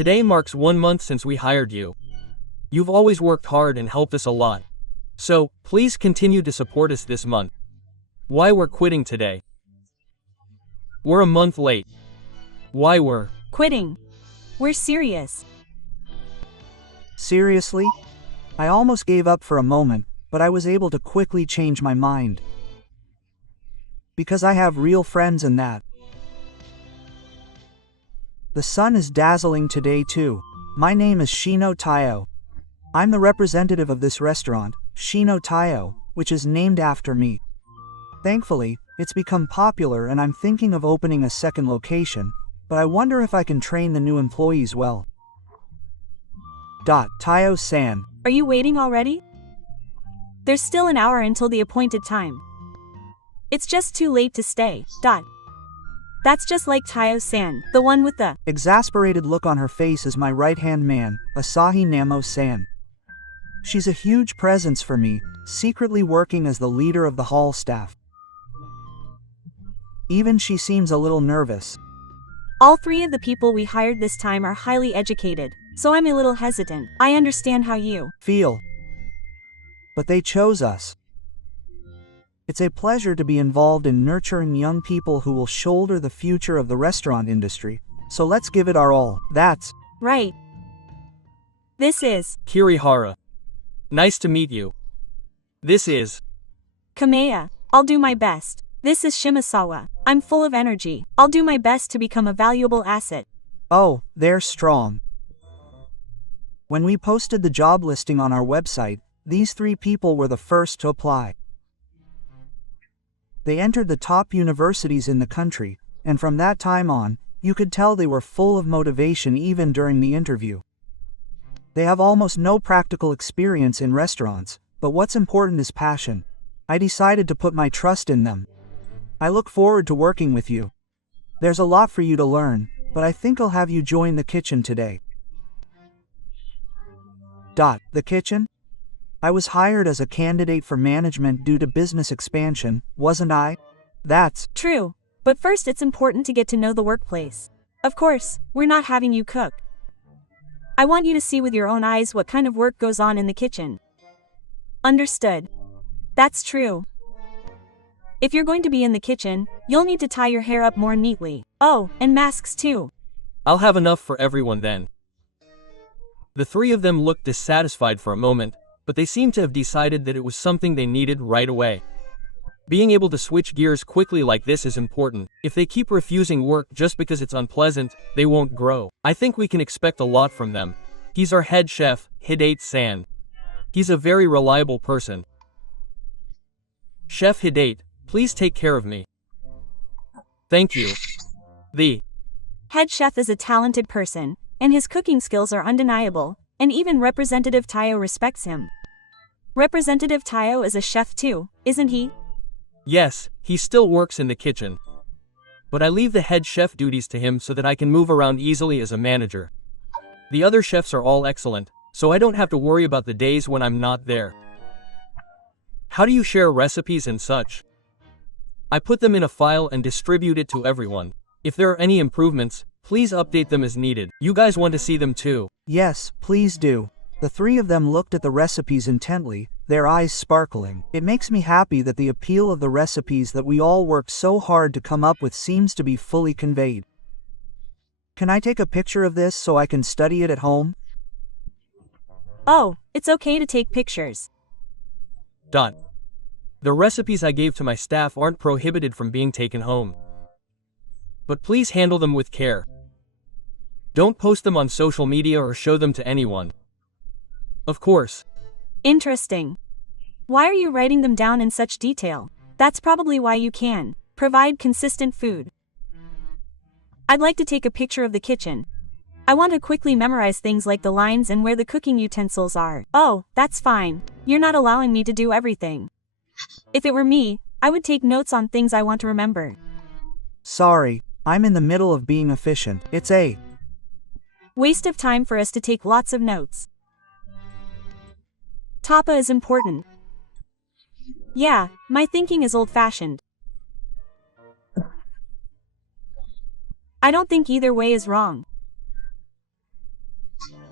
Today marks 1 month since we hired you. You've always worked hard and helped us a lot. So, please continue to support us this month. Why we're quitting today? We're a month late. Why we're quitting? We're serious. Seriously? I almost gave up for a moment, but I was able to quickly change my mind. Because I have real friends in that. The sun is dazzling today too. My name is Shino Tayo. I'm the representative of this restaurant, Shino Tayo, which is named after me. Thankfully, it's become popular and I'm thinking of opening a second location, but I wonder if I can train the new employees well. Tayo-san. Are you waiting already? There's still an hour until the appointed time. It's just too late to stay. That's just like Tayo-san, the one with the exasperated look on her face is my right-hand man, Asahi Namo-san. She's a huge presence for me, secretly working as the leader of the hall staff. Even she seems a little nervous. All three of the people we hired this time are highly educated, so I'm a little hesitant. I understand how you feel. But they chose us. It's a pleasure to be involved in nurturing young people who will shoulder the future of the restaurant industry, so let's give it our all. That's right. This is Kirihara. Nice to meet you. This is Kamea. I'll do my best. This is Shimasawa. I'm full of energy. I'll do my best to become a valuable asset. Oh, they're strong. When we posted the job listing on our website, these three people were the first to apply. They entered the top universities in the country, and from that time on, you could tell they were full of motivation even during the interview. They have almost no practical experience in restaurants, but what's important is passion. I decided to put my trust in them. I look forward to working with you. There's a lot for you to learn, but I think I'll have you join the kitchen today. The kitchen? I was hired as a candidate for management due to business expansion, wasn't I? That's true, but first it's important to get to know the workplace. Of course, we're not having you cook. I want you to see with your own eyes what kind of work goes on in the kitchen. Understood. That's true. If you're going to be in the kitchen, you'll need to tie your hair up more neatly. Oh, and masks too. I'll have enough for everyone then. The three of them looked dissatisfied for a moment, but they seemed to have decided that it was something they needed right away. Being able to switch gears quickly like this is important. If they keep refusing work just because it's unpleasant, they won't grow. I think we can expect a lot from them. He's our head chef, Hidate-san. He's a very reliable person. Chef Hidate, please take care of me. Thank you. The head chef is a talented person, and his cooking skills are undeniable, and even Representative Tayo respects him. Representative Tayo is a chef too, isn't he? Yes, he still works in the kitchen. But I leave the head chef duties to him so that I can move around easily as a manager. The other chefs are all excellent, so I don't have to worry about the days when I'm not there. How do you share recipes and such? I put them in a file and distribute it to everyone. If there are any improvements, please update them as needed. You guys want to see them too? Yes, please do. The three of them looked at the recipes intently, their eyes sparkling. It makes me happy that the appeal of the recipes that we all worked so hard to come up with seems to be fully conveyed. Can I take a picture of this so I can study it at home? Oh, it's okay to take pictures. The recipes I gave to my staff aren't prohibited from being taken home. But please handle them with care. Don't post them on social media or show them to anyone. Of course. Interesting. Why are you writing them down in such detail? That's probably why you can provide consistent food. I'd like to take a picture of the kitchen. I want to quickly memorize things like the lines and where the cooking utensils are. Oh, that's fine. You're not allowing me to do everything. If it were me, I would take notes on things I want to remember. Sorry, I'm in the middle of being efficient. It's a waste of time for us to take lots of notes. Tapa is important. Yeah, my thinking is old-fashioned. I don't think either way is wrong.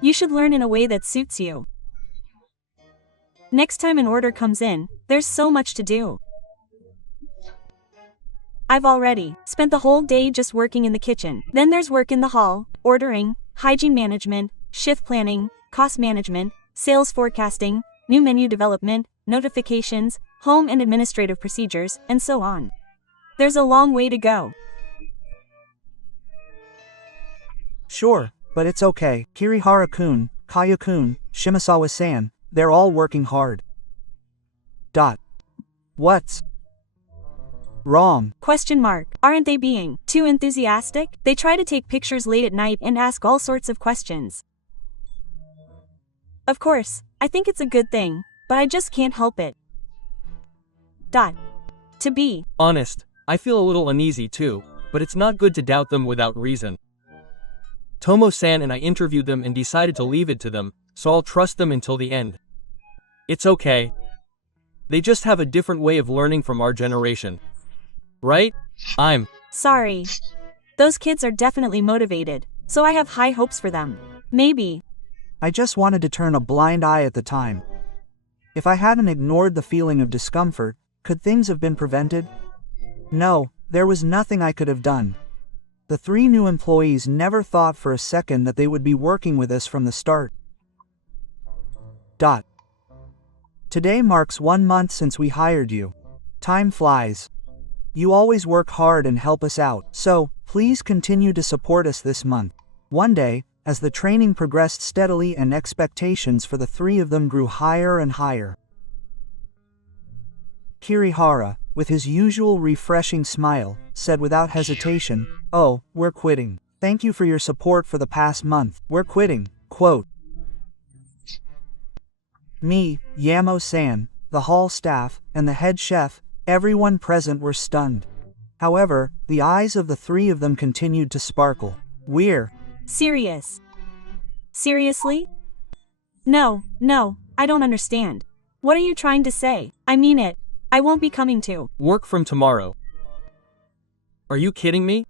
You should learn in a way that suits you. Next time an order comes in, there's so much to do. I've already spent the whole day just working in the kitchen. Then there's work in the hall, ordering, hygiene management, shift planning, cost management, sales forecasting, new menu development, notifications, home and administrative procedures, and so on. There's a long way to go. Sure, but it's okay. Kirihara-kun, Kaya-kun, Shimasawa-san, they're all working hard. What's wrong? Question mark. Aren't they being too enthusiastic? They try to take pictures late at night and ask all sorts of questions. Of course, I think it's a good thing, but I just can't help it. To be honest, I feel a little uneasy too, but it's not good to doubt them without reason. Tomo-san and I interviewed them and decided to leave it to them, so I'll trust them until the end. It's okay. They just have a different way of learning from our generation. Right? I'm sorry. Those kids are definitely motivated, so I have high hopes for them. Maybe. I just wanted to turn a blind eye at the time. If I hadn't ignored the feeling of discomfort, could things have been prevented? No, there was nothing I could have done. The 3 new employees never thought for a second that they would be working with us from the start. Today marks 1 month since we hired you. Time flies. You always work hard and help us out, so please continue to support us this month. One day, as the training progressed steadily and expectations for the 3 of them grew higher and higher, Kirihara, with his usual refreshing smile, said without hesitation, "Oh, we're quitting. Thank you for your support for the past month. We're quitting." Quote. Me, Yamo-san, the hall staff, and the head chef, everyone present were stunned. However, the eyes of the 3 of them continued to sparkle. We're serious. Seriously? No, I don't understand. What are you trying to say? I mean it. I won't be coming to work from tomorrow. Are you kidding me?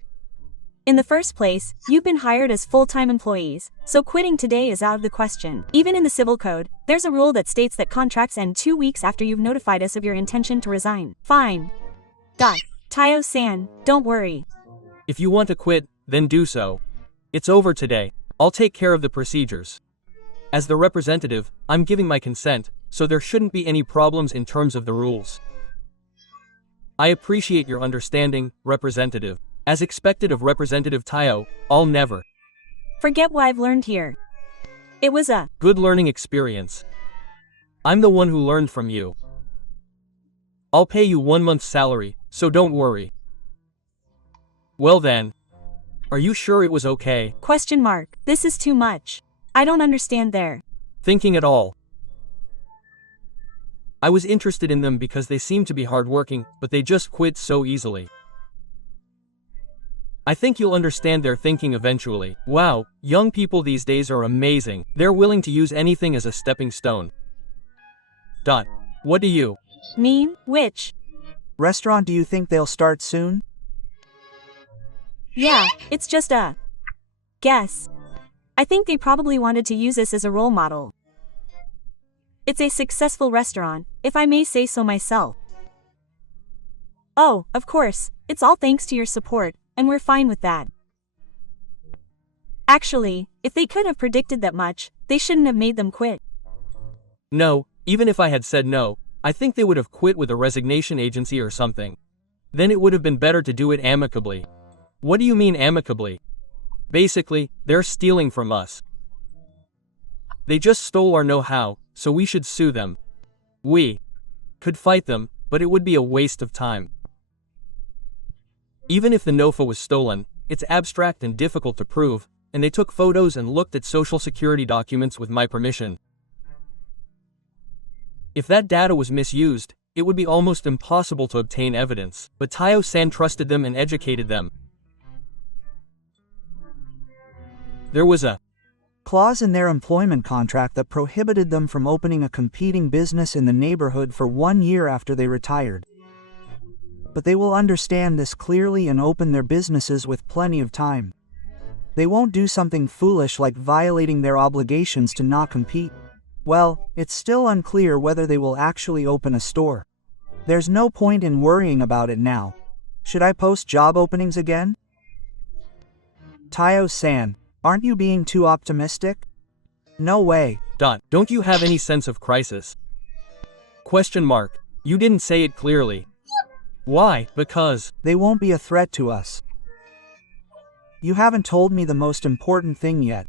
In the first place, you've been hired as full-time employees, so quitting today is out of the question. Even in the civil code, there's a rule that states that contracts end 2 weeks after you've notified us of your intention to resign. Fine. Tayo-san, don't worry. If you want to quit, then do so. It's over today. I'll take care of the procedures. As the representative, I'm giving my consent, so there shouldn't be any problems in terms of the rules. I appreciate your understanding, Representative. As expected of Representative Tayo, I'll never forget what I've learned here. It was a good learning experience. I'm the one who learned from you. I'll pay you 1 month's salary, so don't worry. Well then, are you sure it was okay? Question mark. This is too much. I don't understand their thinking at all. I was interested in them because they seemed to be hardworking, but they just quit so easily. I think you'll understand their thinking eventually. Wow, young people these days are amazing. They're willing to use anything as a stepping stone. What do you mean? Which restaurant do you think they'll start soon? Yeah, it's just a guess. I think they probably wanted to use us as a role model. It's a successful restaurant, if I may say so myself. Oh, of course, it's all thanks to your support, and we're fine with that. Actually, if they could have predicted that much, they shouldn't have made them quit. No, even if I had said no, I think they would have quit with a resignation agency or something. Then it would have been better to do it amicably. What do you mean amicably? Basically, they're stealing from us. They just stole our know-how, so we should sue them. We could fight them, but it would be a waste of time. Even if the know-how was stolen, it's abstract and difficult to prove, and they took photos and looked at social security documents with my permission. If that data was misused, it would be almost impossible to obtain evidence, but Tayo-san trusted them and educated them. There was a clause in their employment contract that prohibited them from opening a competing business in the neighborhood for 1 year after they retired. But they will understand this clearly and open their businesses with plenty of time. They won't do something foolish like violating their obligations to not compete. Well, it's still unclear whether they will actually open a store. There's no point in worrying about it now. Should I post job openings again? Tayo-san, aren't you being too optimistic? No way. Don't you have any sense of crisis? Question mark. You didn't say it clearly. Why? Because they won't be a threat to us. You haven't told me the most important thing yet.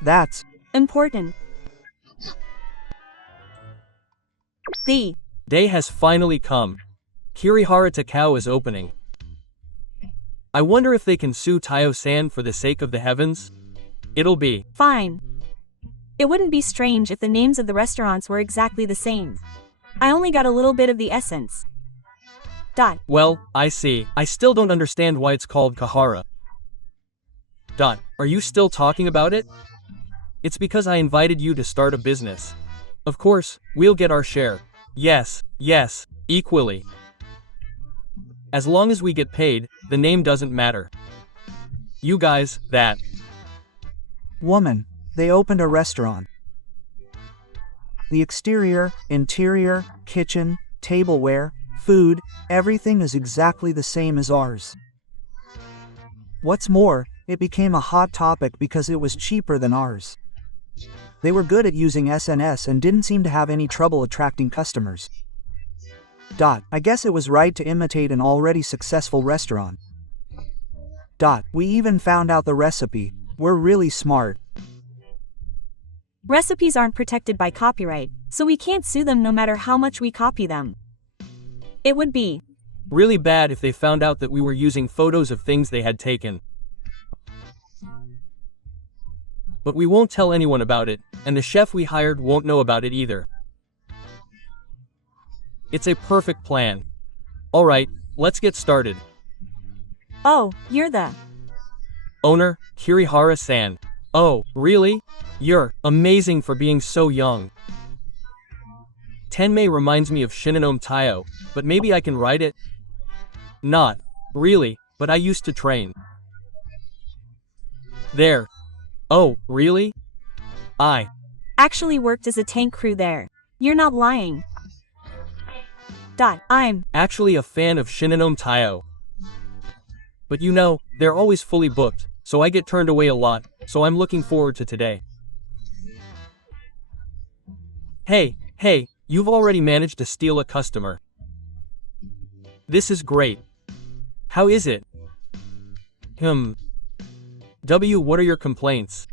That's important. The day has finally come. Kirihara Takao is opening. I wonder if they can sue Tayo-san for the sake of the heavens? It'll be fine. It wouldn't be strange if the names of the restaurants were exactly the same. I only got a little bit of the essence. Well, I see. I still don't understand why it's called Kahara. Are you still talking about it? It's because I invited you to start a business. Of course, we'll get our share. Yes, equally. As long as we get paid, the name doesn't matter. You guys, that woman, they opened a restaurant. The exterior, interior, kitchen, tableware, food, everything is exactly the same as ours. What's more, it became a hot topic because it was cheaper than ours. They were good at using SNS and didn't seem to have any trouble attracting customers. I guess it was right to imitate an already successful restaurant. We even found out the recipe. We're really smart. Recipes aren't protected by copyright, so we can't sue them no matter how much we copy them. It would be really bad if they found out that we were using photos of things they had taken. But we won't tell anyone about it, and the chef we hired won't know about it either. It's a perfect plan. Alright, let's get started. Oh, you're the owner, Kirihara-san. Oh, really? You're amazing for being so young. Tenmei reminds me of Shinonome Tayo, but maybe I can ride it? Not really, but I used to train. There. Oh, really? I actually worked as a tank crew there. You're not lying. I'm actually a fan of Shinonome Tayo. But you know, they're always fully booked, so I get turned away a lot, so I'm looking forward to today. Hey, you've already managed to steal a customer. This is great. How is it? W, what are your complaints?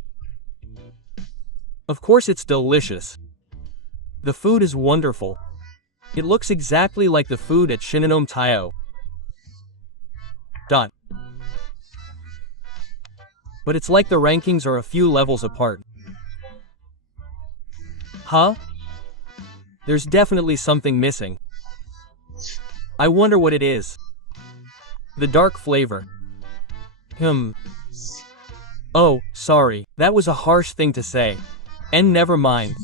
Of course it's delicious. The food is wonderful. It looks exactly like the food at Shinonome Tayo. But it's like the rankings are a few levels apart. Huh? There's definitely something missing. I wonder what it is. The dark flavor. Oh, sorry, that was a harsh thing to say. And never mind.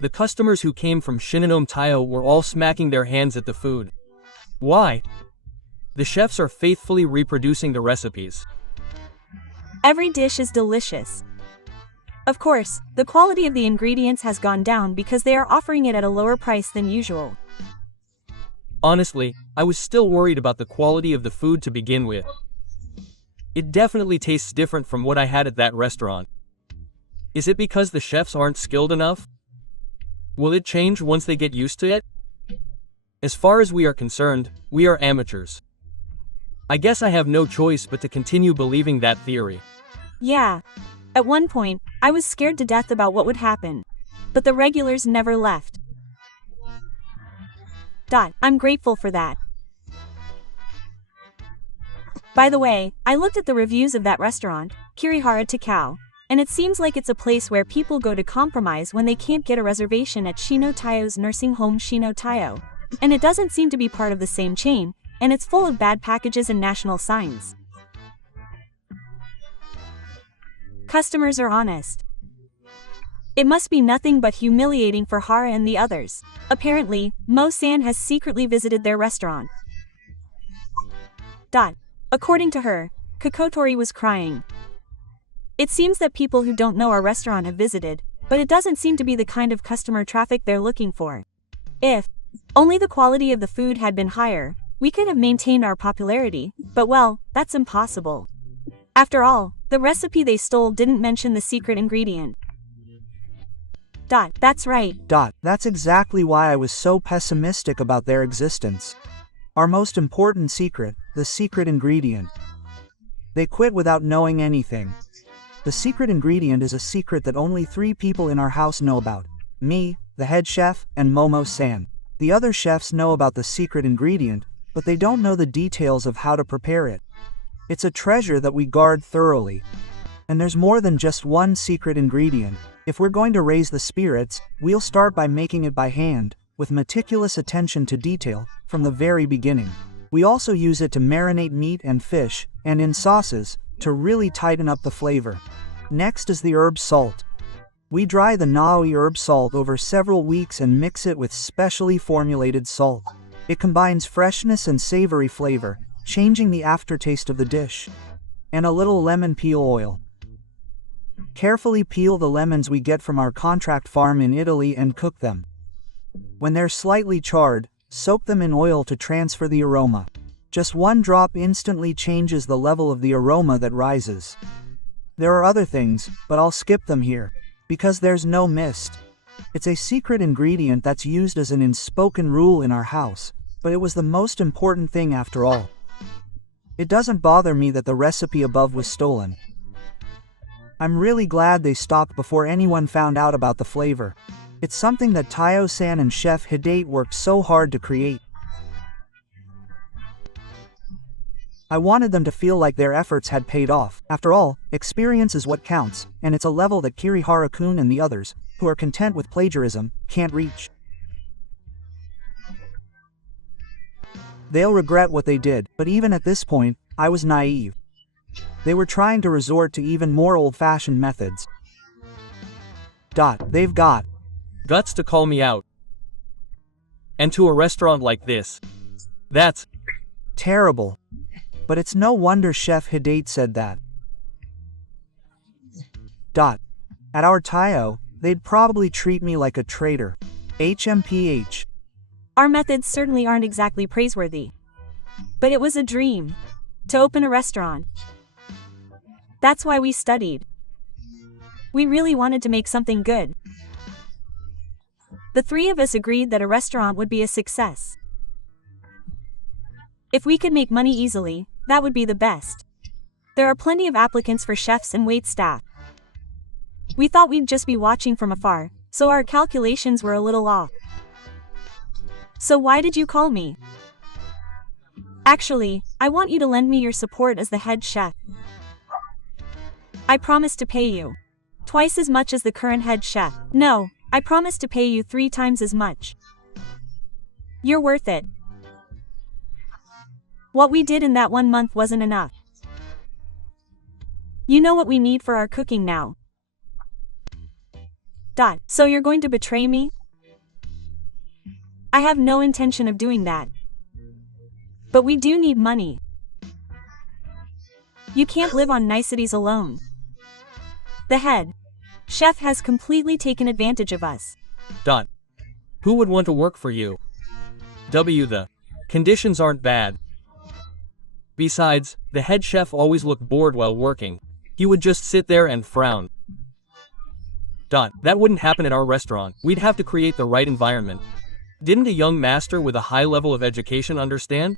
The customers who came from Shinonome Tayo were all smacking their hands at the food. Why? The chefs are faithfully reproducing the recipes. Every dish is delicious. Of course, the quality of the ingredients has gone down because they are offering it at a lower price than usual. Honestly, I was still worried about the quality of the food to begin with. It definitely tastes different from what I had at that restaurant. Is it because the chefs aren't skilled enough? Will it change once they get used to it? As far as we are concerned, we are amateurs. I guess I have no choice but to continue believing that theory. Yeah. At one point, I was scared to death about what would happen. But the regulars never left. I'm grateful for that. By the way, I looked at the reviews of that restaurant, Kirihara Takao, and it seems like it's a place where people go to compromise when they can't get a reservation at Shino Tayo's nursing home Shino Tayo. And it doesn't seem to be part of the same chain, and it's full of bad packages and national signs. Customers are honest. It must be nothing but humiliating for Hara and the others. Apparently, Mo-san has secretly visited their restaurant. According to her, Kokotori was crying. It seems that people who don't know our restaurant have visited, but it doesn't seem to be the kind of customer traffic they're looking for. If only the quality of the food had been higher, we could have maintained our popularity, but well, that's impossible. After all, the recipe they stole didn't mention the secret ingredient. That's right. That's exactly why I was so pessimistic about their existence. Our most important secret, the secret ingredient. They quit without knowing anything. The secret ingredient is a secret that only 3 people in our house know about. Me, the head chef, and Momo-san. The other chefs know about the secret ingredient, but they don't know the details of how to prepare it. It's a treasure that we guard thoroughly. And there's more than just one secret ingredient. If we're going to raise the spirits, we'll start by making it by hand, with meticulous attention to detail, from the very beginning. We also use it to marinate meat and fish, and in sauces, to really tighten up the flavor. Next is the herb salt. We dry the Naoi herb salt over several weeks and mix it with specially formulated salt. It combines freshness and savory flavor, changing the aftertaste of the dish. And a little lemon peel oil. Carefully peel the lemons we get from our contract farm in Italy and cook them. When they're slightly charred, soak them in oil to transfer the aroma. Just 1 drop instantly changes the level of the aroma that rises. There are other things, but I'll skip them here, because there's no mist. It's a secret ingredient that's used as an unspoken rule in our house, but it was the most important thing after all. It doesn't bother me that the recipe above was stolen. I'm really glad they stopped before anyone found out about the flavor. It's something that Taiyo-san and Chef Hidate worked so hard to create. I wanted them to feel like their efforts had paid off. After all, experience is what counts, and it's a level that Kirihara-kun and the others, who are content with plagiarism, can't reach. They'll regret what they did, but even at this point, I was naive. They were trying to resort to even more old-fashioned methods. They've got guts to call me out. And to a restaurant like this. That's terrible. But it's no wonder Chef Hidate said that. At our Taiyo, they'd probably treat me like a traitor. HMPH. Our methods certainly aren't exactly praiseworthy. But it was a dream. To open a restaurant. That's why we studied. We really wanted to make something good. The 3 of us agreed that a restaurant would be a success. If we could make money easily, that would be the best. There are plenty of applicants for chefs and wait staff. We thought we'd just be watching from afar, so our calculations were a little off. So why did you call me? Actually, I want you to lend me your support as the head chef. I promise to pay you twice as much as the current head chef. No, I promise to pay you 3 times as much. You're worth it. What we did in that 1 month wasn't enough. You know what we need for our cooking now. So you're going to betray me? I have no intention of doing that. But we do need money. You can't live on niceties alone. The head chef has completely taken advantage of us. Who would want to work for you? The conditions aren't bad. Besides, the head chef always looked bored while working. He would just sit there and frown. That wouldn't happen at our restaurant. We'd have to create the right environment. Didn't a young master with a high level of education understand?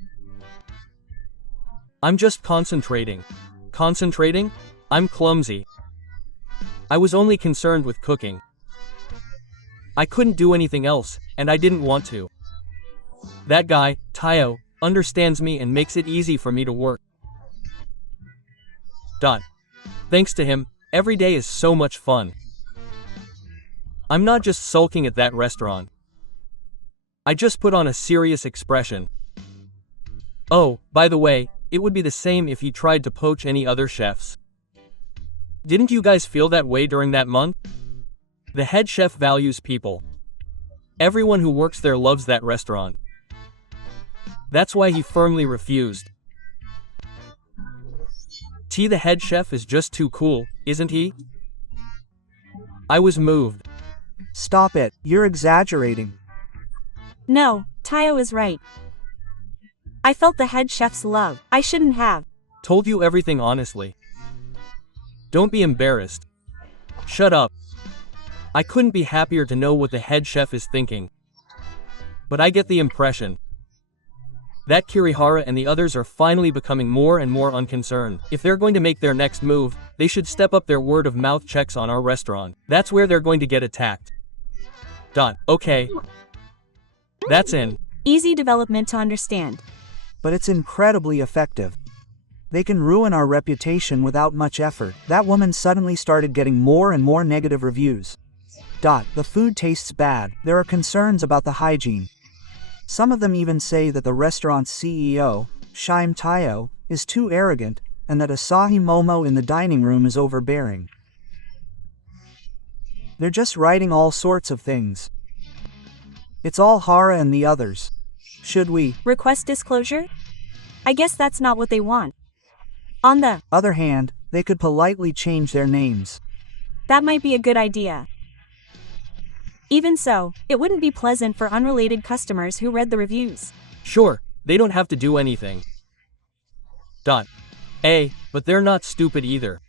I'm just concentrating. Concentrating? I'm clumsy. I was only concerned with cooking. I couldn't do anything else, and I didn't want to. That guy, Taiyo, understands me and makes it easy for me to work. Thanks to him, every day is so much fun. I'm not just sulking at that restaurant. I just put on a serious expression. Oh, by the way, it would be the same if he tried to poach any other chefs. Didn't you guys feel that way during that month? The head chef values people. Everyone who works there loves that restaurant. That's why he firmly refused. T, the head chef, is just too cool, isn't he? I was moved. Stop it, you're exaggerating. No, Tayo is right. I felt the head chef's love. I shouldn't have. Told you everything honestly. Don't be embarrassed. Shut up. I couldn't be happier to know what the head chef is thinking. But I get the impression that Kirihara and the others are finally becoming more and more unconcerned. If they're going to make their next move, they should step up their word-of-mouth checks on our restaurant. That's where they're going to get attacked. Okay. That's in. Easy development to understand. But it's incredibly effective. They can ruin our reputation without much effort. That woman suddenly started getting more and more negative reviews. The food tastes bad. There are concerns about the hygiene. Some of them even say that the restaurant's CEO, Shime Tayo, is too arrogant, and that Asahi Momo in the dining room is overbearing. They're just writing all sorts of things. It's all Hara and the others. Should we request disclosure? I guess that's not what they want. On the other hand, they could politely change their names. That might be a good idea. Even so, it wouldn't be pleasant for unrelated customers who read the reviews. Sure, they don't have to do anything. But they're not stupid either.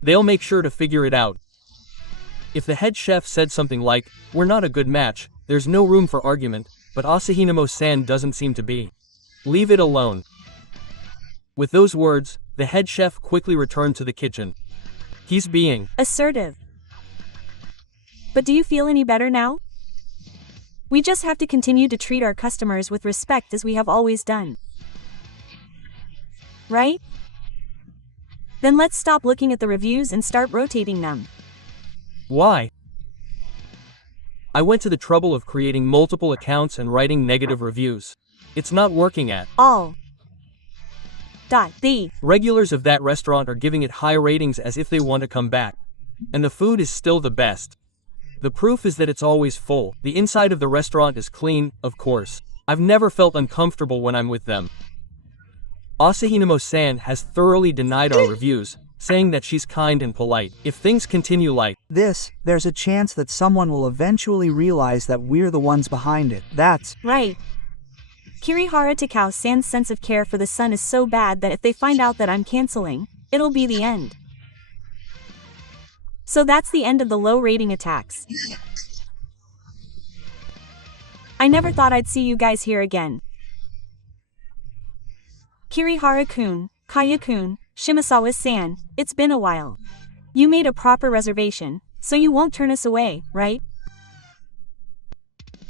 They'll make sure to figure it out. If the head chef said something like, "We're not a good match," there's no room for argument, but Asahinamo-san doesn't seem to be. Leave it alone. With those words, the head chef quickly returned to the kitchen. He's being assertive. But do you feel any better now? We just have to continue to treat our customers with respect as we have always done. Right? Then let's stop looking at the reviews and start rotating them. Why? I went to the trouble of creating multiple accounts and writing negative reviews. It's not working at all. The regulars of that restaurant are giving it high ratings as if they want to come back. And the food is still the best. The proof is that it's always full. The inside of the restaurant is clean, of course. I've never felt uncomfortable when I'm with them. Asahinamo-san has thoroughly denied our reviews, saying that she's kind and polite. If things continue like this, there's a chance that someone will eventually realize that we're the ones behind it. That's right. Kirihara Takao-san's sense of care for the son is so bad that if they find out that I'm canceling, it'll be the end. So that's the end of the low rating attacks. I never thought I'd see you guys here again. Kirihara-kun, Kaya-kun, Shimasawa-san, it's been a while. You made a proper reservation, so you won't turn us away, right?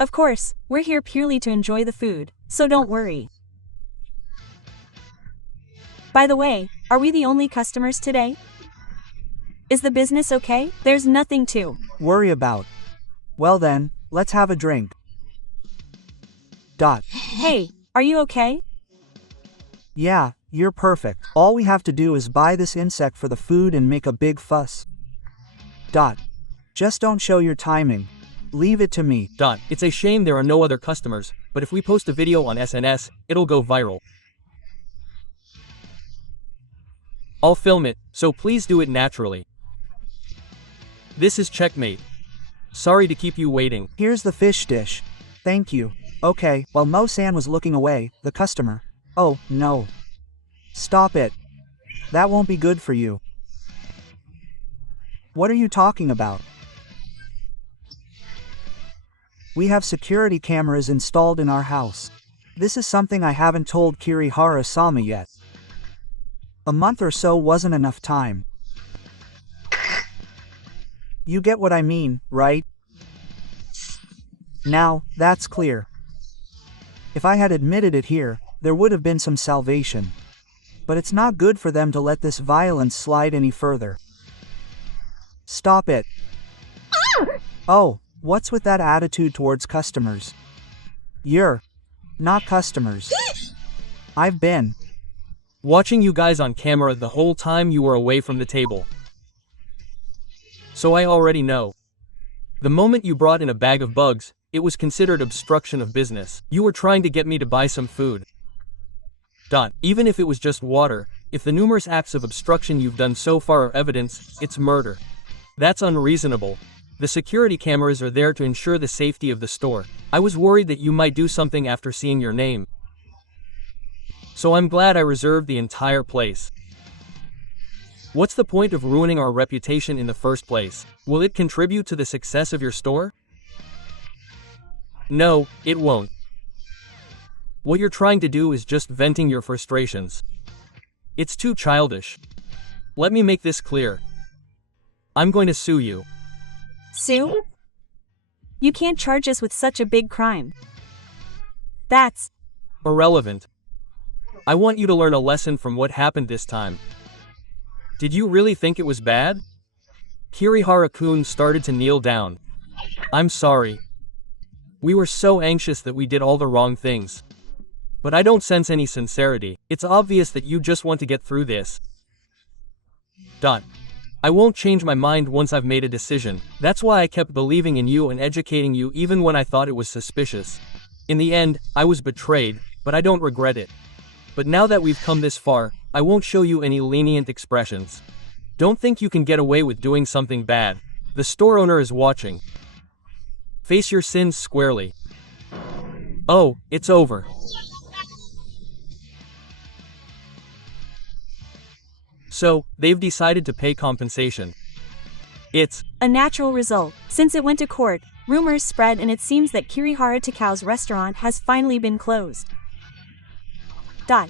Of course, we're here purely to enjoy the food, so don't worry. By the way, are we the only customers today? Is the business okay? There's nothing to worry about. Well then, let's have a drink. Hey, are you okay? Yeah, you're perfect. All we have to do is buy this insect for the food and make a big fuss. Just don't show your timing. Leave it to me. It's a shame there are no other customers, but if we post a video on SNS, it'll go viral. I'll film it, so please do it naturally. This is checkmate. Sorry to keep you waiting. Here's the fish dish. Thank you. Okay, while Mo-san was looking away, the customer. Oh, no. Stop it. That won't be good for you. What are you talking about? We have security cameras installed in our house. This is something I haven't told Kirihara-sama yet. A month or so wasn't enough time. You get what I mean, right? Now, that's clear. If I had admitted it here, there would have been some salvation. But it's not good for them to let this violence slide any further. Stop it. Oh, what's with that attitude towards customers? You're not customers. I've been watching you guys on camera the whole time you were away from the table. So I already know. The moment you brought in a bag of bugs, it was considered obstruction of business. You were trying to get me to buy some food. Even if it was just water, If the numerous acts of obstruction you've done so far are evidence, it's murder. That's unreasonable. The security cameras are there to ensure the safety of the store. I was worried that you might do something after seeing your name. So I'm glad I reserved the entire place. What's the point of ruining our reputation in the first place? Will it contribute to the success of your store? No, it won't. What you're trying to do is just venting your frustrations. It's too childish. Let me make this clear. I'm going to sue you. Sue? You can't charge us with such a big crime. That's irrelevant. I want you to learn a lesson from what happened this time. Did you really think it was bad? Kirihara-kun started to kneel down. I'm sorry. We were so anxious that we did all the wrong things. But I don't sense any sincerity. It's obvious that you just want to get through this. I won't change my mind once I've made a decision. That's why I kept believing in you and educating you even when I thought it was suspicious. In the end, I was betrayed, but I don't regret it. But now that we've come this far, I won't show you any lenient expressions. Don't think you can get away with doing something bad. The store owner is watching. Face your sins squarely. Oh, it's over. So, they've decided to pay compensation. It's a natural result. Since it went to court, rumors spread and it seems that Kirihara Takao's restaurant has finally been closed.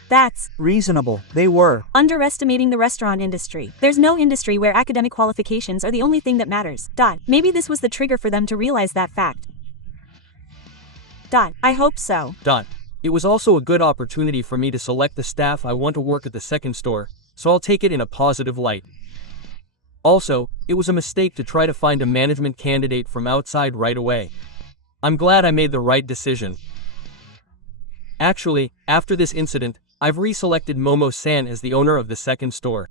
That's reasonable. They were underestimating the restaurant industry. There's no industry where academic qualifications are the only thing that matters. Maybe this was the trigger for them to realize that fact. I hope so. It was also a good opportunity for me to select the staff I want to work at the second store, so I'll take it in a positive light. Also, it was a mistake to try to find a management candidate from outside right away. I'm glad I made the right decision. Actually, after this incident, I've reselected Momo-san as the owner of the second store.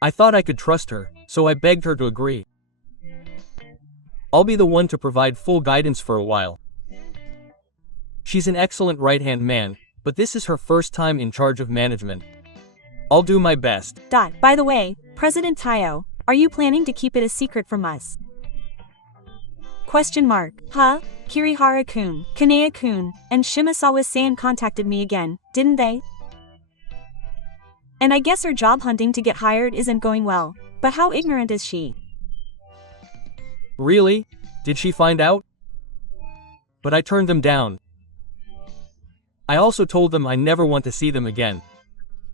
I thought I could trust her, so I begged her to agree. I'll be the one to provide full guidance for a while. She's an excellent right-hand man, but this is her first time in charge of management. I'll do my best. By the way, President Taiyo, are you planning to keep it a secret from us? Huh? Kirihara-kun, Kanea-kun, and Shimasawa-san contacted me again, didn't they? And I guess her job hunting to get hired isn't going well, but how ignorant is she? Really? Did she find out? But I turned them down. I also told them I never want to see them again.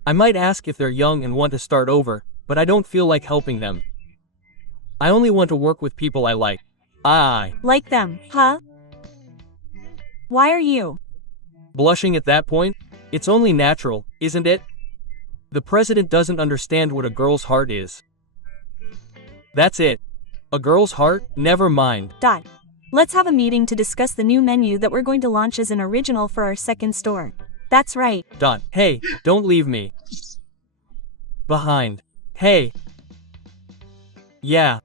I might ask if they're young and want to start over, but I don't feel like helping them. I only want to work with people I like. Like them, huh? Why are you blushing at that point? It's only natural, isn't it? The president doesn't understand what a girl's heart is. That's it. A girl's heart? Never mind. Let's have a meeting to discuss the new menu that we're going to launch as an original for our second store. That's right. Hey, don't leave me behind. Hey. Yeah.